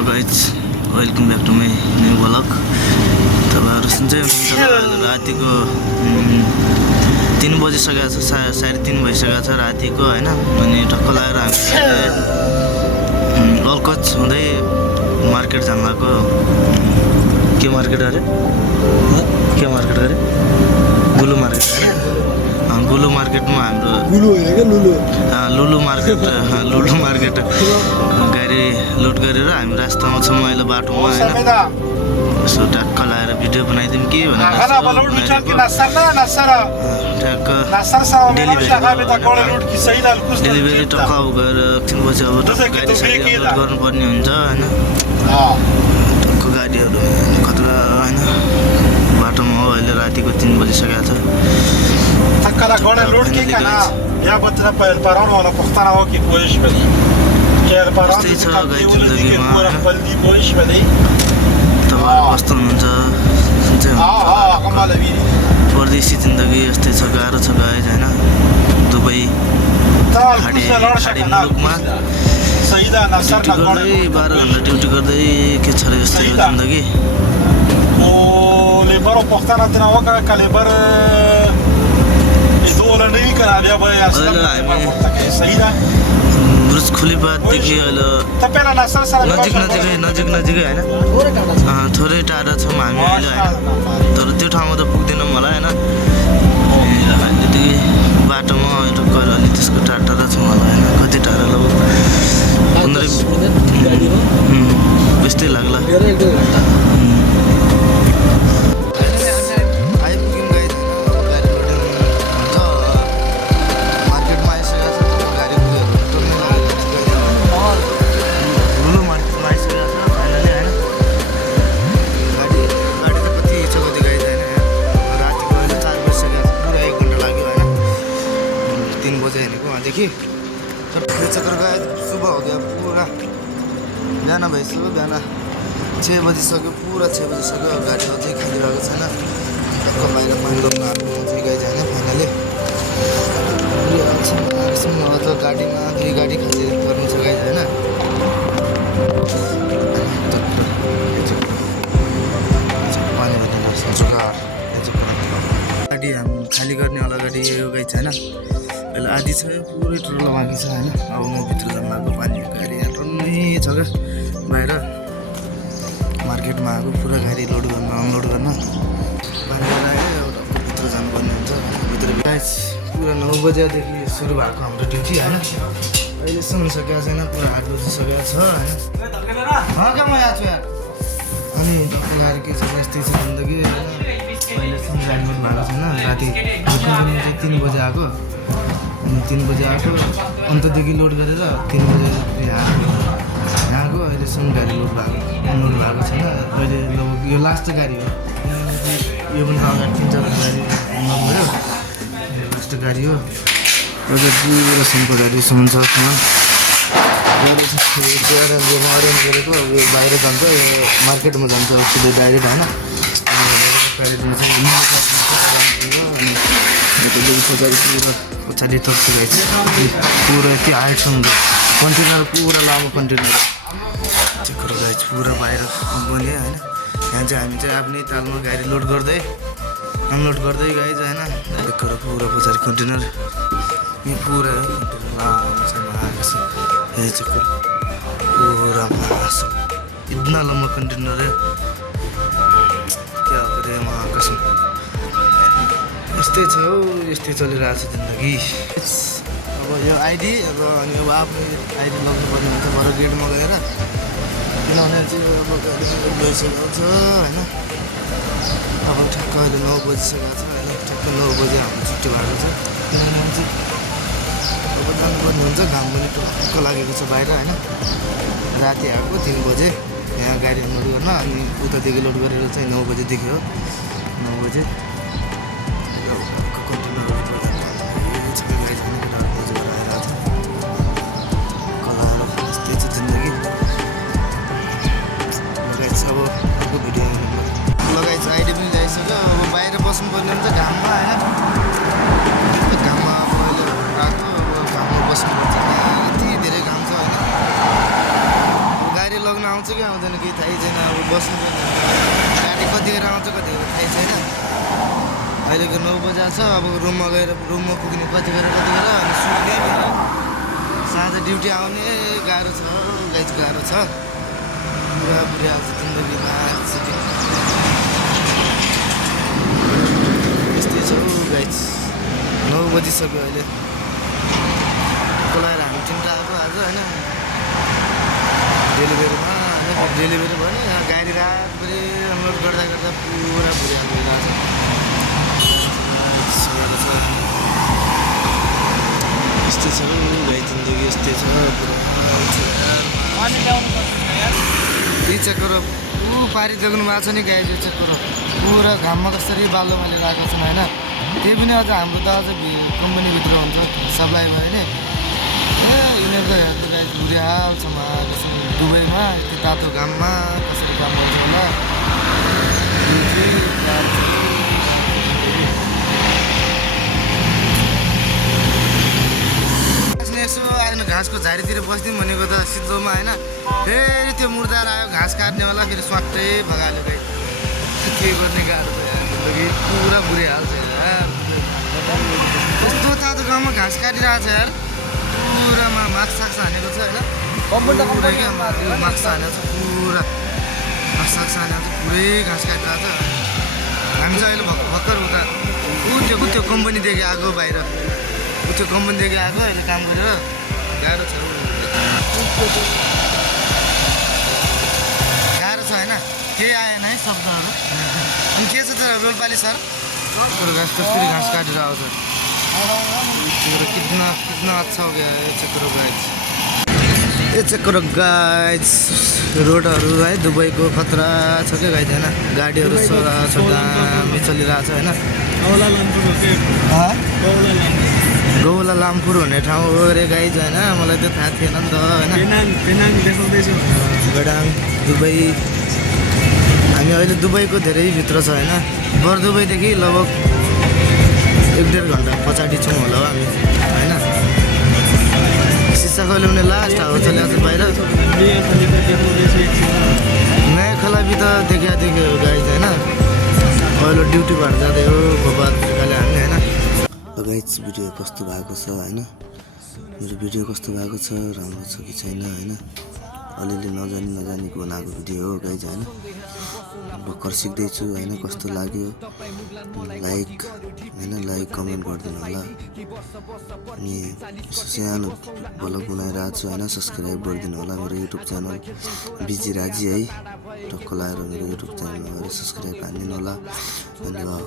Hello guys, welcome back to my new blog. तपाईँहरू सुन्छै हुनुहुन्छ। रातिको 3 बजिसकेको छ, 3:30 भइसकेको छ रातिको होइन। अनि ठक्क लगाएर हामी अलकच हुँदै मार्केट जान लागेको। के मार्केट अरे गुलु मार्केट होइन। गुलु मार्केटमा हाम्रो लुलु मार्केट गाडी लोड गरेर हामी रास्तामा छौँ अहिले बाटोमा होइन। यसो ट्याक्क लगाएर भिडियो बनाइदिउँ कि भनेर ट्याक्क डेलिभरी टक्क अब गएर एकछिनपछि अब गाडी साडी अपलोड गर्नुपर्ने हुन्छ होइन। टक्क गाडीहरू खतरा होइन। बाटोमा हो अहिले रातिको 3 बजिसकेको छ। Takkala kone load ke kana ya batna per paron wala puxtana ho ki koyish bani ke paron यस्तै छ गाई जिन्दगीमा paldi koyish bani तपाईहरु कस्तो हुनुहुन्छ सुन्छै कमाल अभी परदेशी जिन्दगी यस्तै छ, गाह्रो छ गाइज होइन। दुबई खाडी मुलुकमा सहीदा नसर ड्युटी गर्दै 12 घण्टा ड्युटी गर्दै के छ र यस्तै हो जिन्दगी। o lebaro puxtana tina waka kalebar ولا نبي كان عليها بقى سيدة bridge खुलीबादेखि अहिले नजिकै होइन। थोरै टाढा छौँ हामी अहिले होइन। तर त्यो ठाउँमा त पुग्दैनौँ होला होइन। अहिलेदेखि बाटोमा गएर अलि त्यसको टाढा छौँ होला होइन। कति टाढा लगभग 15 त्यस्तै लाग्ला। सुबह हो गया पूरा, बिहान भइसक्यो। बिहान 6 बजिसक्यो, पुरा 6 बजिसक्यो। गाडी अझै खाली भएको छैन। टक्क बाहिर पानीमा हाल्नु चाहिँ गाडी होइन। फाइनली त गाडीमा 2 गाडी खाली गर्नु छ गाडी होइन। पानी भन्ने गाडी हामी खाली गर्ने होला। गाडी यो गाडी छैन अहिले आधी छ, पुरै टुलो बाँकी छ होइन। अब म भित्र जान लाग्यो। पानी गाडी टन्नै छ क्या बाहिर। मार्केटमा आएको पुरा गाडी लोड गर्न अनलोड गर्न पानी आयो। एउटा भित्र जानुपर्ने हुन्छ भित्र। पुरा 9 बजेदेखि सुरु भएको हाम्रो ड्युटी होइन। अहिलेसम्म सकेको छैन, पुरा 8 बजिसकेको छ होइन। कहाँ यहाँ छु यार। अनि तपाईँ आएर के छ यस्तै छ जिन्दगी होइन। अहिलेसम्म गाडी लोड भएको छैन। राति 3 बजे आएको। 3 बजे आएको, अन्तदेखि लोड गरेर 3 बजे यहाँको अहिलेसम्म गाडी लोड भएको अनलोड भएको छैन। अहिले लगभग यो लास्ट गाडी हो। यो पनि अगाडि 3-4 गाडी अनलोड भयो। यो लास्ट गाडी हो। एउटा दुईवटासम्मको गाडीसम्म छ सामान। अरेन्ज गरेको अब यो बाहिर जान्छ, यो मार्केटमा जान्छ सिधै डाइरेक्ट होइन। गाडीमा चाहिँ पुरा पछाडि तर्छ गाइस। पुरा यति हाइटसम्म कन्टेनर, पुरा लामो कन्टेनर चेक गरेर गाइस पुरा बाहिर बन्यो होइन। यहाँ चाहिँ हामी चाहिँ आफ्नै तालमा गाडी लोड गर्दै अनलोड गर्दै गाइस होइन। चेक गरेर पुरा पछाडि कन्टेनर यो पुरा लामो छ महाकाश। यो चेक गरेर पुरा महाकाश इतना लम्बा कन्टेनर है क्या करे महाकाश। यस्तै छ हौ, यस्तै चलिरहेको छ जिन्दगी। अब यो आइडी अनि अब आफ्नो आइडी लग्नुपर्ने हुन्छ भएर गेटमा गएर, किनभने चाहिँ अब गाडी गइसकेको छ होइन। अब ठ्याक्क अहिले 9 बजिसकेको छ होइन। ठ्याक्क 9 बजे हाम्रो छुट्टी भएको छ। किनभने चाहिँ अब जानुपर्ने हुन्छ। घाम पनि टक्क लागेको छ बाहिर होइन। राति आएको 3 बजे यहाँ गाडी लोड गर्न। अनि उतादेखि लोड गरेर चाहिँ 9 बजेदेखि हो। 9 बजे आइडी पनि ल्याइसक्यो। अब बाहिर बस्नुपर्ने हुन्छ घाममा होइन। घाममा अब अहिले रातो अब घाममा बस्नुपर्छ। यति धेरै घाम छ होइन। गाडी लग्न आउँछ कि आउँदैन केही थाहै छैन। अब बस्नु पनि गाडी कतिखेर आउँछ कतिखेर थाहै छैन। अहिलेको 9 बजा छ। अब रुममा गएर रुममा पुग्ने कतिखेर अनि सुत्ने फेरि साँझ ड्युटी आउने गाह्रो छ गाइज, गाह्रो छ पुरा बुढिहाल्छ जिन्दगीमा। यस्तै छ गाइज। 9 बजिसक्यो अहिले। बोलाएर हामी तिनवटा आएको आज होइन डेलिभरीमा। होइन डेलिभरी भयो नि यहाँ गाडी रातभरि अनलोड गर्दा गर्दा पुरा बुढिहाल्नु भइरहेको छ। यस्तै छ गाई जिन्दगी, यस्तै छ पुरा। यही चक्कर पारिदिनु भएको छ नि गाई, यो चक्कर पुरा घाममा कसरी बाल्लो मैले राखेको छौँ होइन। त्यही पनि अझ हाम्रो त अझ कम्पनीभित्र हुन्छ सप्लाई भयो भने यिनीहरूको हेर्नु गाई बुढिहाल छ दुबईमा त्यो तातो घाममा कसरी काम गर्छ होला। यसो आएन घाँसको झाडीतिर बस्दिउँ भनेको त सिद्धोमा होइन, फेरि त्यो मुर्दार आयो घाँस काट्नेवाला, फेरि स्वाट्टै भगाल्यो गाई। के गर्ने गाह्रो छ जिन्दगी, पुरा बुढिहाल्छ यार। कस्तो तातो गाउँमा घाँस काटिरहेको छ यार। पुरामा माक्स साक्स हानेको छ होइन, पुरै क्या माक्स हानेको छ पुरा। माक्स साक्स हानेको छ पुरै घाँस काटिरहेको छ। हामी चाहिँ अहिले भर्खर उता त्यो कम्पनीदेखि आएको बाहिर, त्यो कम्पनीदेखि आएको अहिले काम गरेर गाह्रो छ। गाह्रो छ होइन, केही आएन है शब्दहरू। अनि के छ त रोलपाली सर घाँस कसरी घाँस काटेर आउँछ कितना अच्छा हो गया ये चक्कर गाइज। ये चक्कर गाइज रोडहरू है दुबईको खतरा छ क्या गाइज होइन। गाडीहरू दामी चलिरहेको छ होइन। गौला लामपुर भन्ने ठाउँ हो अरे गाइज होइन, मलाई त्यो थाहा थिएन नि त होइन। गडाङ दुबई, हामी अहिले दुबईको धेरै भित्र छ होइन। बर दुबईदेखि लगभग 1-1.5 घन्टा पछाडि छौँ होला हामी होइन। सिसा खोल्ने लास्ट हावा चलेको छ बाहिर। नयाँ खलाबी त देखिया हो गाइज होइन। पहिलो ड्युटी भएर जाँदै हो गोबर तरिकाले हान्ने होइन। गाइज भिडियो कस्तो भएको छ होइन, मेरो भिडियो कस्तो भएको छ, राम्रो छ कि छैन होइन। अलिअलि नजानेको बनाएको भिडियो हो गाइज होइन। भर्खर सिक्दैछु होइन, कस्तो लाग्यो लाइक कमेन्ट गरिदिनु होला। अनि सानो भ्लग बनाइरहेको छु होइन, सब्सक्राइब गरिदिनु होला मेरो युट्युब च्यानल बिजी राजी है। टक्क लगाएर मेरो युट्युब च्यानलमा गएर सब्सक्राइब हानिदिनु होला। धन्यवाद।